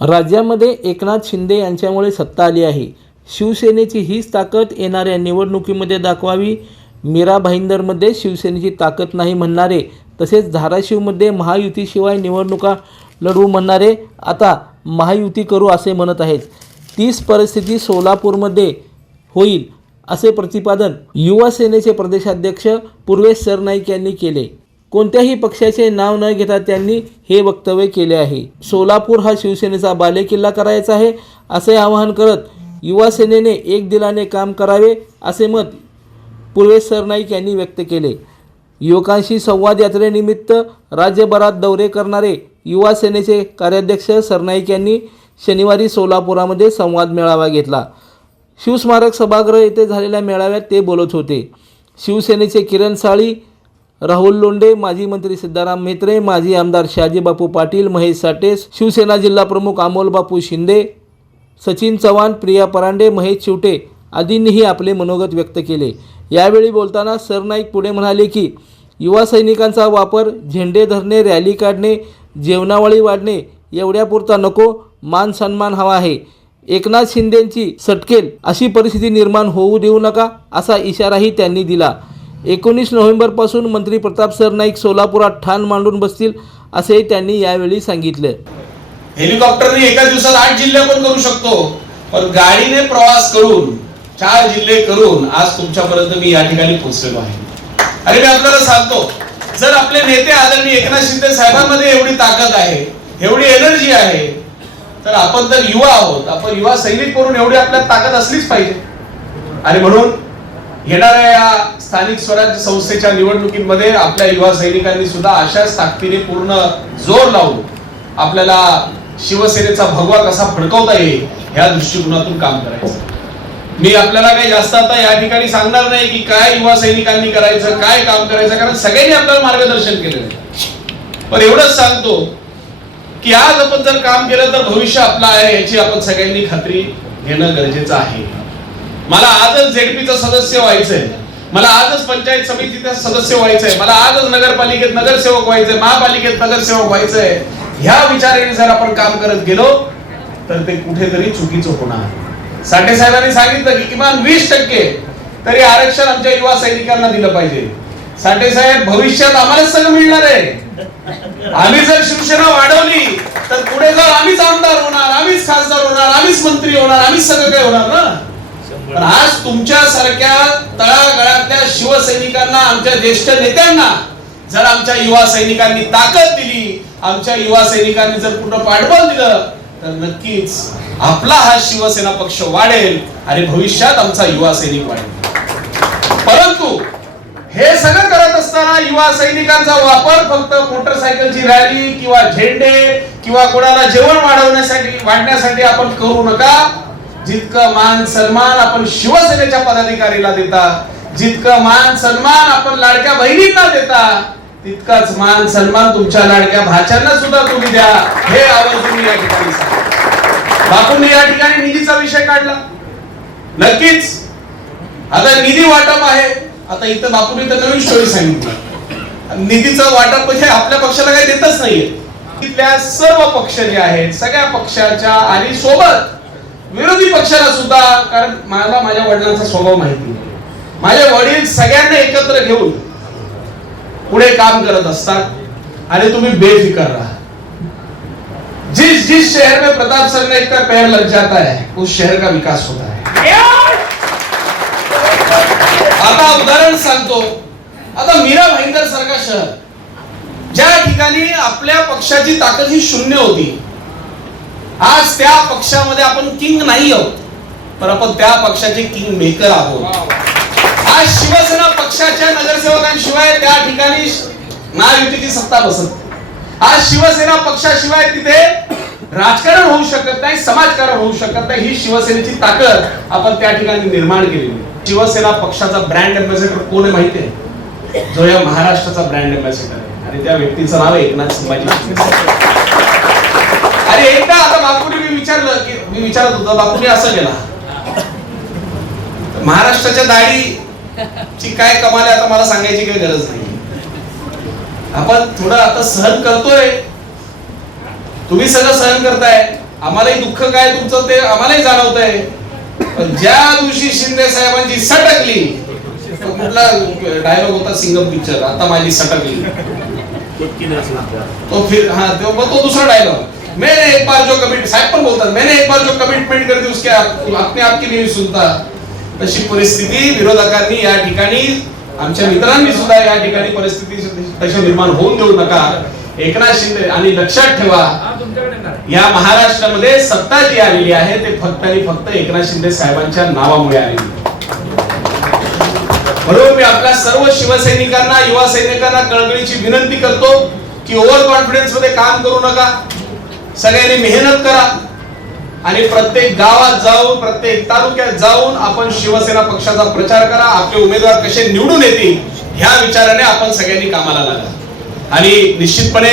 राज्यामध्ये एकनाथ शिंदे यांच्यामुळे सत्ता आली आहे. शिवसेनेची हीच ताकद येणाऱ्या निवडणुकीमध्ये दाखवावी. मीरा भाईंदरमध्ये शिवसेनेची ताकद नाही म्हणणारे तसेच धाराशिवमध्ये महायुतीशिवाय निवडणुका लढवू म्हणणारे आता महायुती करू असे म्हणत आहेत. तीच परिस्थिती सोलापूरमध्ये होईल असे प्रतिपादन युवा सेनेचे प्रदेशाध्यक्ष पूर्वेश सरनाईक यांनी केले. कोणत्याही पक्षाचे नाव न घेता त्यांनी हे वक्तव्य केले आहे. सोलापूर हा शिवसेनेचा बालेकिल्ला करायचा आहे असे आवाहन करत युवा सेनेने एक दिलाने काम करावे असे मत पूर्वेश सरनाईक यांनी व्यक्त केले. युवकांशी संवाद यात्रेनिमित्त राज्यभरात दौरे करणारे युवा सेनेचे कार्याध्यक्ष सरनाईक यांनी शनिवारी सोलापुरामध्ये संवाद मेळावा घेतला. शिवस्मारक सभागृह येथे झालेल्या मेळाव्यात ते बोलत होते. शिवसेनेचे किरण साळी राहुल लोंडे माजी मंत्री सिद्धाराम म्हेत्रे माजी आमदार शहाजीबापू पाटील महेश साटेस शिवसेना जिल्हा प्रमुख अमोलबापू शिंदे सचिन चव्हाण प्रिया परांडे महेश चिवटे आदींनीही आपले मनोगत व्यक्त केले. यावेळी बोलताना सरनाईक पुढे म्हणाले की युवा सैनिकांचा वापर झेंडे धरणे रॅली काढणे जेवणावळी वाढणे एवढ्यापुरता नको मान सन्मान हवा आहे. एकनाथ शिंदेंची सटकेल अशी परिस्थिती निर्माण होऊ देऊ नका असा इशाराही त्यांनी दिला. एकोणीस नोव्हेंबरपासून मंत्री प्रताप सरनाईक सोलापुरात ठाण मांडून बसतील असे त्यांनी यावेळी सांगितले. हेलिकॉप्टरने एका दिवसात आठ जिल्हे पण करू शकतो. पण गाडीने प्रवास करून चार जिल्हे करून आज तुमच्यापर्यंत मी या ठिकाणी पोहोचलेलो आहे. अरे मी आपल्याला सांगतो जर आपले नेते आदरणीय एकनाथ शिंदे साहेबांमध्ये एवढी ताकद आहे एवढी एनर्जी आहे तर आपण तर युवा आहोत आपण युवा सैनिक करून एवढी आपल्यात ताकद असलीच पाहिजे. आणि म्हणून येणाऱ्या या स्थानिक स्वराज्य संस्थेच्या निवडणुकीमध्ये आपल्या युवा सैनिकांनी सुद्धा अशाच ताकदीने पूर्ण जोर लावून आपल्याला शिवसेनेचा भगवा कसा फडकवता येईल ह्या दृष्टिकोनातून काम करायचं. मी आपल्याला काही जास्त आता या ठिकाणी सांगणार नाही की काय युवा सैनिकांनी करायचं काय काम करायचं कारण सगळ्यांनी आपल्याला मार्गदर्शन केलेलं आहे. पण एवढंच सांगतो की आज आपण जर काम केलं तर भविष्य आपलं आहे याची आपण सगळ्यांनी खात्री घेणं गरजेचं आहे. मला आजच झेडपीचं सदस्य व्हायचंय. मला आजच पंचायत समितीचा सदस्य व्हायचंय. मला आजच नगरपालिकेत नगरसेवक व्हायचंय महापालिकेत नगरसेवक व्हायचंय. ह्या विचाराने जर आपण काम करत गेलो तर ते कुठेतरी चुकीचं होणार. साठे साहेबांनी सांगितलं की किमान वीस टक्के तरी आरक्षण आमच्या युवा सैनिकांना दिलं पाहिजे. साठे साहेब भविष्यात आम्हालाच सगळं मिळणार आहे. आम्ही जर शिवसेना वाढवली तर पुढे जाऊन आम्हीच आमदार होणार आम्हीच खासदार होणार आम्हीच मंत्री होणार आम्हीच सगळं काही होणार ना? पण आज तुमच्या सारख्या तळागाळातल्या शिवसैनिकांना आमच्या ज्येष्ठ नेत्यांना जर आमच्या युवा सैनिकांनी ताकद दिली आमच्या युवा सैनिकांनी जर पूर्ण पाठबळ दिलं तर नक्कीच आपला हा शिवसेना पक्ष वाढेल आणि भविष्यात आमचा युवा सैनिक वाढेल. परंतु हे सगळं करत असताना युवा सैनिकांचा वापर फक्त मोटरसायकलची रॅली किंवा झेंडे किंवा कोणाला जेवण वाढवण्यासाठी वाढण्यासाठी आपण करू नका. जितकं मान सन्मान आपण शिवसेनेच्या पदाधिकारीला देता जितकं मान सन्मान आपण लाडक्या बहिणींना देता तितकाच मान सन्मान तुमच्या लाडक्या भाच्यांना सुद्धा तुम्ही द्या. हे आवर्जून या ठिकाणी बापूंनी या ठिकाणी निधीचा विषय काढला. नक्कीच. आता निधी वाटप आहे. आता इथं बापूने तर नवीन स्टोरी सांगितली. निधीचं वाटप म्हणजे आपल्या पक्षाला काही देतच नाहीये. तिथल्या सर्व पक्ष जे आहेत सगळ्या पक्षाच्या आणि सोबत विरोधी पक्षाला सुद्धा कारण मला माझ्या वडिलांचा स्वभाव माहिती माझे वडील सगळ्यांना एकत्र घेऊन पुढे काम करत असतात. आणि तुम्ही बेफिकर राहा. जिस जिस शहर में प्रताप सर ने इतना पैर लग जाता है उस शहर का विकास होता है आता उदाहरण सांगतो. आता मीरा भाईंदर सारखा शहर. ज्या ठिकाणी आपल्या पक्षाची ताकद ही शून्य होती आज त्या पक्षामध्ये आपण किंग नाही आहोत पण आपण त्या पक्षाचे किंग मेकर आहोत. आज शिवसेना पक्षाच्या नगरसेवकांशिवाय त्या ठिकाणी महायुतीची सत्ता बसत आज शिवसेना पक्षाशिवाय तिथे राजकारण होऊ शकत नाही समाजकारण होऊ शकत नाही ही शिवसेनेची ताकद आपण त्या ठिकाणी निर्माण केलेली. शिवसेना पक्षाचा ब्रँड अम्बॅसेडर कोण आहे माहिती आहे? जो या महाराष्ट्राचा ब्रँड अम्बॅसेडर आहे. आणि त्या व्यक्तीचं नाव एकनाथ संभाजी अरे एकदा आता बापूने मी विचारलं की मी विचारत होतो बापूने असं केला. महाराष्ट्राच्या दाढी ची काय कमाल आहे आता मला सांगायची काही गरज नाही. आपण थोडं आता सहन करतोय. तुम्ही सगळं सहन करताय. आम्हालाही दुःख काय तुमचं ते आम्हालाही जाणवत आहे पण ज्या दिवशी शिंदे साहेबांची सटकली तो कुठला डायलॉग होता सिंगम पिक्चर आता माझी सटकली. तो फिर हाँ तो तो दूसरा डायलॉग मैंने एक बार जो कमिट साहेब पण बोलतात मैंने एक बार जो कमिटमेंट कर दी उसके अपने आप की नहीं सुनता. तशी परिस्थिती विरोधकांनी या ठिकाणी आमच्या मित्रांनी सुद्धा या ठिकाणी परिस्थिती तशी निर्माण होऊन देऊ नका. एकनाथ शिंदे आणि लक्षात ठेवा या महाराष्ट्रामध्ये सत्ता जी आलेली आहे ते फक्त आणि फक्त एकनाथ शिंदे साहेबांच्या नावामुळे आलेली. म्हणून मी आपल्या सर्व शिवसैनिकांना युवा सैनिकांना कळकळीची विनंती करतो की ओव्हर कॉन्फिडन्समध्ये काम करू नका. सगळ्यांनी मेहनत करा. आणि प्रत्येक गावात जाऊन प्रत्येक तालुक्यात जाऊन आपण शिवसेना पक्षाचा प्रचार करा. आपले उमेदवार कसे निवडून येतील ह्या विचाराने आपण सगळ्यांनी कामाला लागा आणि निश्चितपणे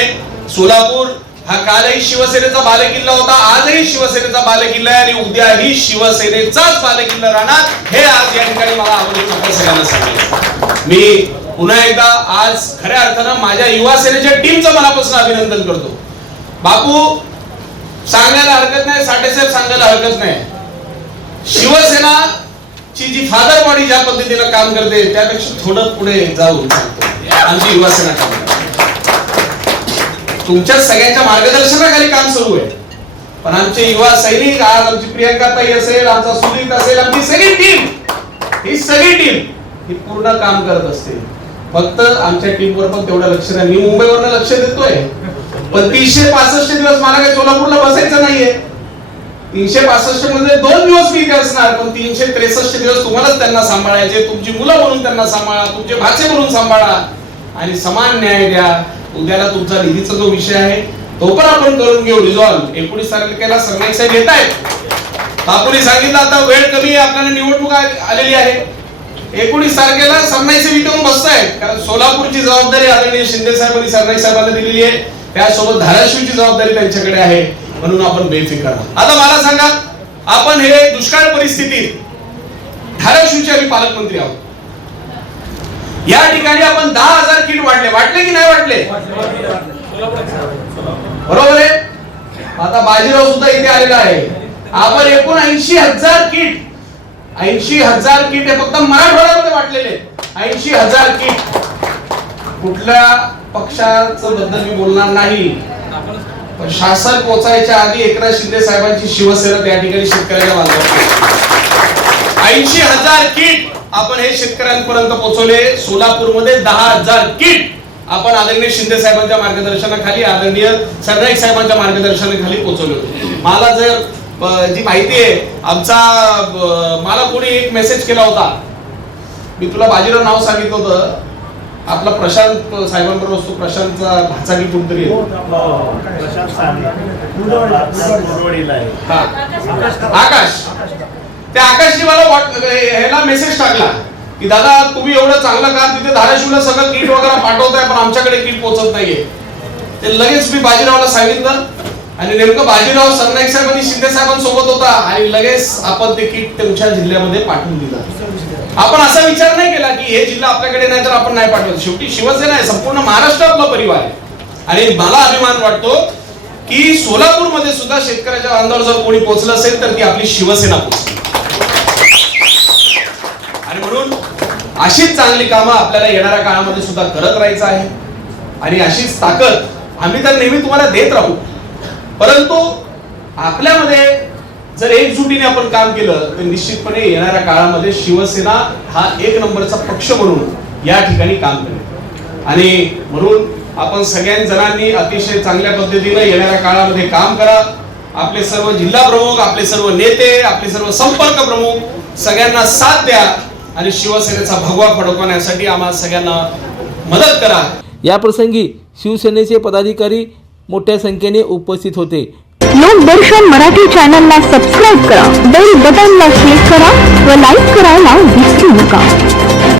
सोलापूर हा कालही शिवसेनेचा बालेकिल्ला होता आजही शिवसेनेचा बालेकिल्ला आहे आणि उद्याही शिवसेनेचाच बालेकिल्ला राहणार हे आज या ठिकाणी मला आवडून सगळ्यांना सांगितलं मी पुन्हा एकदा आज खऱ्या अर्थानं माझ्या युवा सेनेच्या टीमचं मनापासून अभिनंदन करतो. बापू सांगायला हरकत नाही साठेसाहेब सांगायला हरकत नाही. शिवसेना ची जी फादर बॉडी ज्या पद्धतीनं काम करते त्यापेक्षा थोडं पुढे जाऊन आमची युवा सेना काम करते. तुमच्या सगळ्यांच्या मार्गदर्शनाखाली काम सुरू आहे. पण आमचे युवा सैनिक आज आमची प्रियंका ताई असेल आमचा सुनीत असेल आमची सगळी टीम ही सगळी टीम ही पूर्ण काम करत असते फक्त आमच्या टीमवर पण तेवढं लक्ष नाही. मी मुंबईवरनं लक्ष देतोय. पण तीनशे पासष्ट दिवस मला काही सोलापूरला बसायचं नाहीये. तीनशे पासष्टमध्ये दोन दिवस मी इथे असणार पण तीनशे त्रेसष्ट दिवस तुम्हालाच त्यांना सांभाळायचे. तुमची मुलं म्हणून त्यांना सांभाळा तुमचे भाचे म्हणून सांभाळा. आणि समान न्याय द्या. उद्याला तुमचा निधीचा जो विषय आहे तो पण आपण करून घेऊ. रिझॉल्व्ह एकोणीस तारखेला सरनाईक साहेब येत आहेत बापूने सांगितलं आता वेळ कमी आहे आपल्याला निवडणूक आलेली आहे. एकोणीस तारखेला सरनाईक साहेब इथे येऊन कारण सोलापूरची जबाबदारी आदरणीय शिंदे साहेबांनी सरनाईक साहेबांना दिलेली आहे. त्यासोबत धाराशिवची जबाबदारी त्यांच्याकडे आहे. म्हणून आपण बेफिकर आता मला सांगा आपण हे दुष्काळ परिस्थितीत धाराशिवचे आम्ही पालकमंत्री आहोत. या ठिकाणी आपण दहा हजार किट वाटले. वाटले की नाही वाटले? बरोबर आहे? आता बाजीराव सुद्धा इथे आलेला आहे. आपण एकूण ऐंशी हजार किट ऐंशी हजार किट हे फक्त मराठवाड्यामध्ये वाटलेले ऐंशी हजार किट. कुठल्या पक्षाचं बद्दल मी बोलणार नाही. पण शासन पोचायच्या आधी एकनाथ शिंदे साहेबांची शिवसेना त्या ठिकाणी शेतकऱ्याच्या बांधव ऐंशी हजार किट. आपण हे शेतकऱ्यांपर्यंत पोहोचवले. सोलापूरमध्ये दहा हजार किट आपण आदरणीय शिंदे साहेबांच्या मार्गदर्शनाखाली आदरणीय सरनाईक साहेबांच्या मार्गदर्शनाखाली पोहोचवले होते. मला जर जी माहिती आहे आमचा मला कोणी एक मेसेज केला होता. मी तुला बाजीराव नाव सांगितलं होतं. आपला प्रशांत साहेबांबरोबर असतो. प्रशांतचा भाचा की कोणतरी आहे. हा. आकाश त्या आकाशने मला ह्याला मेसेज टाकला की दादा तुम्ही एवढं चांगलं काम तिथे धाराशिवला सगळं किट वगैरे पाठवताय पण आमच्याकडे किट पोहोचत नाहीये. ते लगेच मी बाजीरावला सांगितलं आणि नेमकं बाजीराव सरनाईक साहेब आणि शिंदे साहेबांसोबत होता आणि लगेच आपण ते किट तुमच्या जिल्ह्यामध्ये पाठवून दिलं. आपण असा विचार नाही केला की हे जिल्हा आपल्याकडे नाही तर आपण नाही पाठवत. शेवटी शिवसेना आहे संपूर्ण महाराष्ट्र आपला परिवार आहे. आणि मला अभिमान वाटतो की सोलापूरमध्ये सुद्धा शेतकऱ्याच्या बांधावर जर कोणी पोहोचलं असेल तर ती आपली शिवसेना पोहोचली आणि म्हणून अशीच चांगली कामं आपल्याला येणाऱ्या काळामध्ये सुद्धा करत राहायचं आहे. आणि अशीच ताकद आम्ही तर नेहमी तुम्हाला देत राहू. परंतु आपल्यामध्ये जर एकजुटीने आपण काम केलं तर निश्चितपणे येणाऱ्या काळामध्ये शिवसेना हा एक नंबरचा पक्ष म्हणून या ठिकाणी काम करेल. आणि म्हणून आपण सगळ्या जणांनी अतिशय चांगल्या पद्धतीने येणाऱ्या काळामध्ये काम करा. आपले सर्व जिल्हा प्रमुख आपले सर्व नेते आपले सर्व संपर्क प्रमुख सगळ्यांना साथ द्या. आणि शिवसेनेचा भगवा फडकवण्यासाठी आम्हाला सगळ्यांना मदत करा. या प्रसंगी शिवसेनेचे पदाधिकारी मोठ्या संख्येने उपस्थित होते. लोकदर्शन मराठी चॅनलला सबस्क्राईब करा बेल बटनला क्लिक करा व लाईक करायला विसरू नका.